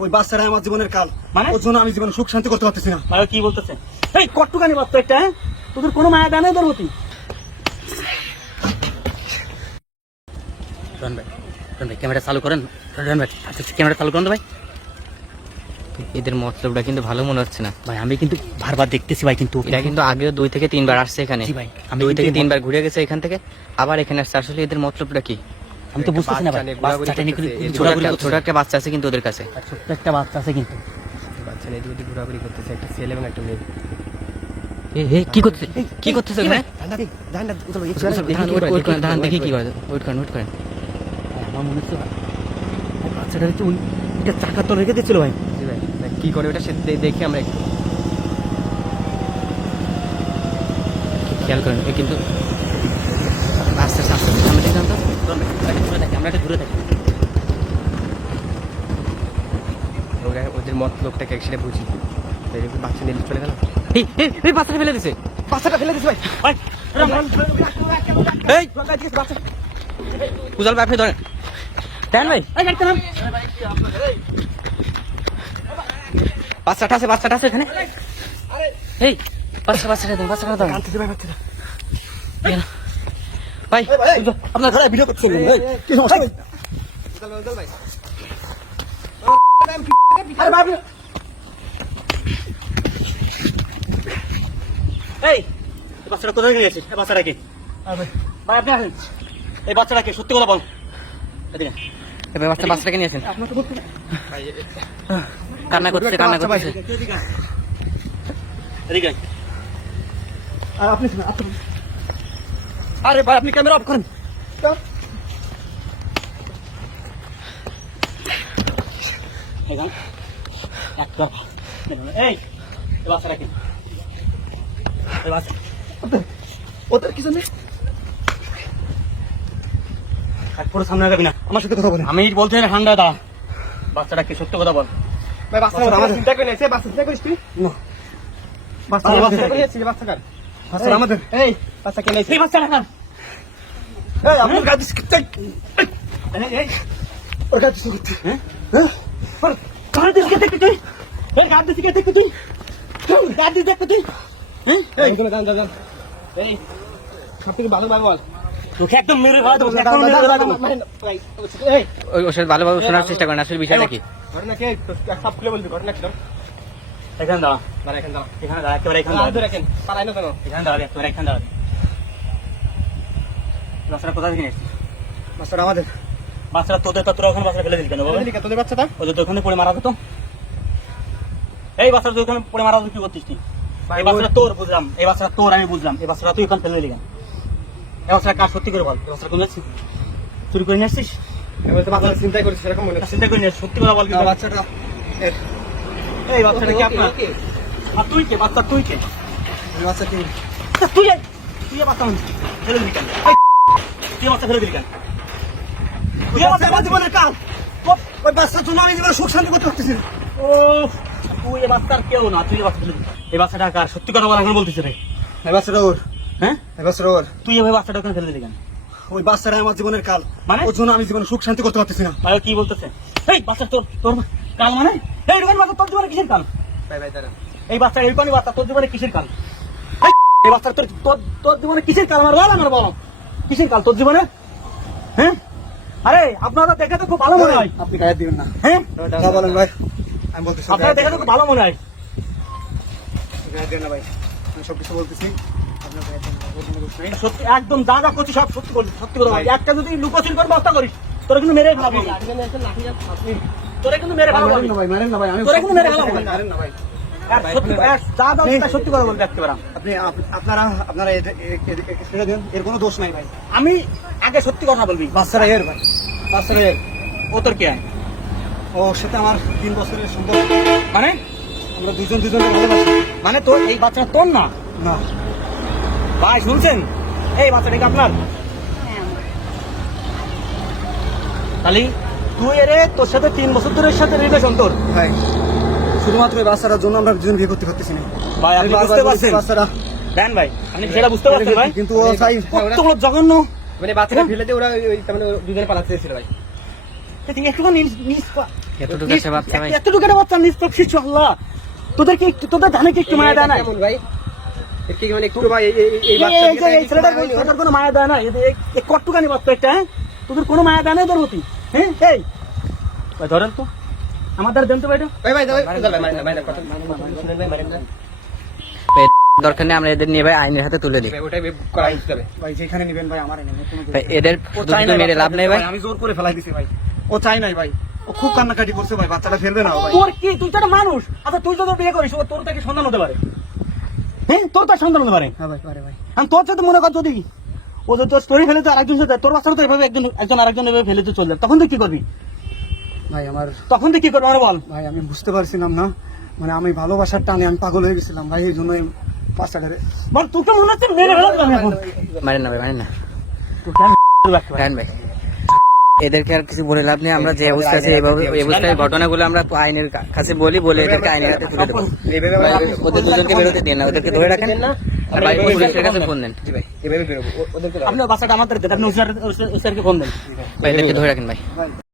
ওই বাচ্চারা আমার জীবনের কাল, মানে ওর জন্য আমি জীবনে সুখ শান্তি করতে পারতেছি না। ভাই কি বলতেছে? এই কট্টুকানি বাচ্চা একটা, হ্যাঁ? তোদের কোনো মায়া দেয় না ওদের প্রতি? রন ভাই ক্যামেরা চালু করেন। রন ভাই ক্যামেরা চালু করেন তো ভাই। এদের মতলবটা কিন্তু ভালো মনে হচ্ছে না ভাই আমি কিন্তু বারবার দেখতেছি ভাই, কিন্তু এটা কিন্তু আগেও 2 থেকে 3 বার আসছে এখানে। জি ভাই, আমি 2 থেকে কিন্তু 3 বার ঘুরে গেছে এখান থেকে, আবার এখানে আসছে। আসলে এদের মতলবটা কি আমি তো বুঝতেছি না ভাই। বাচ্চাটা নিয়ে ছোট একটা বাচ্চা আছে কিন্তু ওদের কাছে। ছোট্ট একটা বাচ্চা আছে কিন্তু। বাচ্চা নিয়ে এদিকে ঘোরাঘুরি করতেছে, একটা ছেলে এবং একটা মেয়ে। কি করতেছে ওখানে? দাঁড়ান দেখি কি করে। ওয়েট করেন আমার মনে হচ্ছে বাচ্চাটা হচ্ছে ওই একটা চাকা তো রেখে দিচ্ছিল ভাই। জি ভাই, কি করে ওটা সে দেখি আমরা একটু খেয়াল করেন। কিন্তু আস্তে আস্তে সামনে দেখলাম তো আমরা একটা ঘুরে থাকি। ওদের মত লোকটাকে সেটা বুঝি। বাচ্চা নিয়ে চলে গেল। এই বাচ্চাটা ফেলে দিছে ভাই। ভাই এই উজাল ভাই আপনি ধরেন। দেন ভাই, বাচ্চাটা আছে এখানে। এই বাচ্চাটা দেন। ভাই আপনার ঘরে ভিডিও করছিলেন ভাই, কি সমস্যা ভাই? আরে বাবা, এই বাচ্চাটা কোথায় নিয়ে গেছিস? এই বাচ্চাটাকে ভাই আপনি আসেন। এই বাচ্চাটাকে সত্যি কথা বল। এদিকে এবার বাচ্চাটাকে নিয়েছেন। আপনার তো বলতে কান্না করতেছে। এদিকে আয়। এদিকে আয়। আর আপনি শুনুন, আপনি আরে ভাই আপনি ক্যামেরা অফ করেন। এই বাচ্চাটাকে এই বাচ্চা ওদের কিছু নেই। পুরো সামনে যাবি না, আমার সাথে কথা বলেন। আমি বলতে ঠান্ডা দা। বাচ্চাটাকে সত্য কথা বল। ভাই বাচ্চাটা আমাদের চিন্তা করে নেছে, বাচ্চা চিন্তা করিস তুই না। বাচ্চাটা বাচ্চা আমাদের। এই বাচ্চা কে নেছে? এই বাচ্চাটা কার? এই আপনার গাড়ি স্কিপ এই ওর গাড়ি স্কিপ হ্যাঁ হ্যাঁ কার দিকে দেখতে তুই? এই কার দিকে দেখতে তুই? কার দিকে দেখতে তুই? হ্যাঁ এই এখানে দাঁড়ান এই সবথেকে ভালো ভাই বল। তোকে একদম মেরে ফেলা দেবো, একদম মেরে ফেলা দেবো। এই ওর সাথে ভালোভাবে শোনার চেষ্টা করেন আসলে বিষয়টা কি। ঘটনা কি সব খুলে বলবি, ঘটনা কি? এখানে দাঁড়া, এখানে দাঁড়া, এখানে দাঁড়া, একেবারে এখানে দাঁড়া, রাখেন পালাই না কেন? এখানে দাঁড়া, একেবারে এখানে দাঁড়া। বাচ্চাটা কোথা থেকে নিয়েছিস? বাচ্চাটা আমাদের। বাচ্চাটা তোদের তোরা ওখানে বাচ্চা ফেলে দিল কেন বাবা? তোদের বাচ্চাটা ওদের তো ওখানে পড়ে মারা হতো। এই বাচ্চাটা তুই ওখানে পড়ে মারা হতো, কি করতিস তুই? এই বাচ্চাটা তোর বুঝলাম, এই বাচ্চাটা তোর আমি বুঝলাম, এই বাচ্চাটা তুই ওখানে ফেলে দিলি কেন? এই বাচ্চাটা কাজ সত্যি করে বল, এই বাচ্চাটা কোন যাচ্ছিস? চুরি করে নিয়ে আসছিস? বাচ্চাটা চিন্তাই করিস সেরকম মনে হচ্ছে। চিন্তা করে নিয়ে আসছিস, সত্যি কথা বল। কিন্তু বাচ্চাটা এই বাচ্চাটা কি আপনার? আর তুই কে? বাচ্চা তুই কে? বাচ্চা কি? তুই তুই বাচ্চা ফেলে দিলি কেন? তুই বাচ্চা ফেলে দিলি কেন? তুই বাচ্চা আমার জীবনের কাল। ওই বাচ্চার জন্য আমি জীবনে সুখ শান্তি করতে পারতেছি না। ও তুই এ বাচ্চার কেউ না, তুই বাচ্চা ফেলে দিলি। এই বাচ্চাটা কার? সত্যি কথা বল, এখন বলতেছে রে। এই বাচ্চাটা ওর। হ্যাঁ এই বাচ্চাটা ওর। তুই এভাবে বাচ্চাটা ওখানে ফেলে দিলি কেন? ওই বাচ্চারা আমার জীবনের কাল, মানে? ওর জন্য আমি জীবনে সুখ শান্তি করতে পারতেছি না। ভাই কি বলতেছে? এই বাচ্চা তোর তোর কাল মানে? এই দোকান বাচ্চা তোর জীবনে কিসের কাল? ভাই দাঁড়ান। এই বাচ্চা এরকমই বাচ্চা তোর জীবনে কিসের কাল? এই বাচ্চা তোর তোর তোর জীবনে কিসের কাল? আমার বলো কিসের কাল তোর জীবনে? হ্যাঁ আরে আপনারা দেখে তো খুব ভালো মনে হয়। আপনি গায়ে দিবেন না। হ্যাঁ যা বলেন ভাই, আমি বলতেছি আপনারা দেখে তো খুব ভালো মনে হয়। গায়ে দিবেন না ভাই, আমি সব কিছু বলতেছি। আপনার গায়ে দিবেন না, ওর কোনো দোষ নেই। সত্যি একদম যা যা করছিস সব সত্যি বলবি, সত্যি কথা বল। একটা যদি লুকোচুরি করে ব্যবস্থা করিস তোরা কিন্তু মেরে ফেলাবো। তোরা কিন্তু মেরে ফেলাবো। মারেন না ভাই, মারেন না ভাই, আমি তোরা কিন্তু মেরে ফেলাবো। মারেন না ভাই। আর সত্যি যা যা বলছিস সত্যি কথা বলবি একেবারে। আপনারা ছেড়ে দিন, এর কোনো দোষ নাই ভাই। আমি আগে সত্যি কথা বলবি। বাচ্চারা এর ভাই, বাচ্চারা এর। ও তোর কে? ওর সাথে আমার 3 বছরের সম্পর্ক। মানে আমরা দুজনকে ভালোবাসি। মানে তোর এই বাচ্চাটা তোর না? না ভাই শুনছেন, এই বাচ্চাটা কি আপনার? তাহলে তুই এরে তোর সাথে 3 বছর ধরে সাথে রিলেশন তোর? ভাই, শুধুমাত্র এই বাচ্চাটার জন্য আমরা দুজন বিয়ে করতে পারতেছি না ভাই আপনি বুঝতে পারছেন? বাচ্চারা দেন ভাই আপনি সেটা বুঝতে পারছেন ভাই? কিন্তু ও চাই কতগুলো জঘন্য। মানে বাচ্চাটা ফেলে দিয়ে ওরা দুজনে পালাতে চেয়েছিল ভাই। একটুখানি নিজ এতটুকু একটা বাচ্চা ভাই। এতটুকু একটা বাচ্চা নিস্তক শিশু আল্লাহ, তোদেরকে একটু, তোদের ধানে কি একটু মায়া দেয় না? কেমন ভাই? এর কি মানে একটু ভাই এই এই ছেলেটার কোনো মায়া দেয় না? এই কট্টুকানি বাচ্চা একটা, হ্যাঁ? তোদের কোনো মায়া দেয় না ওদের প্রতি? হ্যাঁ, এই ভাই ধরেন তো, আমার দ্বারা দেন তো ভাইটা। ভাই ভাই ভাই কথা শুনেন ভাই, মারেন না ভাই, দরকার নেই, আমরা এদের নিয়ে ভাই আইনের হাতে তুলে দিই। ভাই, ওটাই করা উচিত হবে ভাই। যেখানে নেবেন ভাই আমার এনে কোনো ভাই এদের ও শুধু চাই শুধু না, মেরে লাভ নেই ভাই। আমি জোর করে ফেলাই দিছি ভাই। ও চাই নাই ভাই, ও খুব কান্নাকাটি করছে ভাই, বাচ্চাটা ফেলবে না ভাই। তোর কি, তুই তো একটা মানুষ, আচ্ছা তুই যদি বিয়ে করিস ও তোর তাকে সন্তান হতে পারে, হ্যাঁ তোর তার সন্তান হতে পারে। হ্যাঁ ভাই, পারে ভাই। আমি তোর সাথে মনে কর যদি ও যদি তোর স্টোরি ফেলে তো আরেকজন সাথে, তোর বাচ্চাটা তো এভাবে একজন আরেকজন এভাবে ফেলে তো চলবে, তখন তুই কি করবি? ভাই আমার, তখন তুই কি করবি আমার বল? ভাই আমি বুঝতে পারছিলাম না, মানে আমি ভালোবাসার টানে আমি পাগল হয়ে গেছিলাম ভাই, এই জন্যই বাচ্চাটারে বল, তোকে মনে হচ্ছে মেরে ফেলাম আমি এখন। মারেন না ভাই, মারেন না। তোকে আমি রাখতে পারি। রায়হান ভাই, এদেরকে আর কিছু বলে লাভ নেই। আমরা যে অবস্থা আছে এই অবস্থায় ঘটনাগুলো আমরা আইনের কাছে বলে এদেরকে আইনের হাতে তুলে দেবো। ওদের দুজনকে বেরোতে দিন না, ওদেরকে ধরে রাখেন আর ভাই পুলিশের কাছে ফোন দেন। জি ভাই, এভাবে বেরোবো ওদেরকে আপনার বাচ্চাটা আমাদের দেন, আপনি ওসিআরকে ফোন দেন। ভাই এদেরকে ধরে রাখেন ভাই। ভাই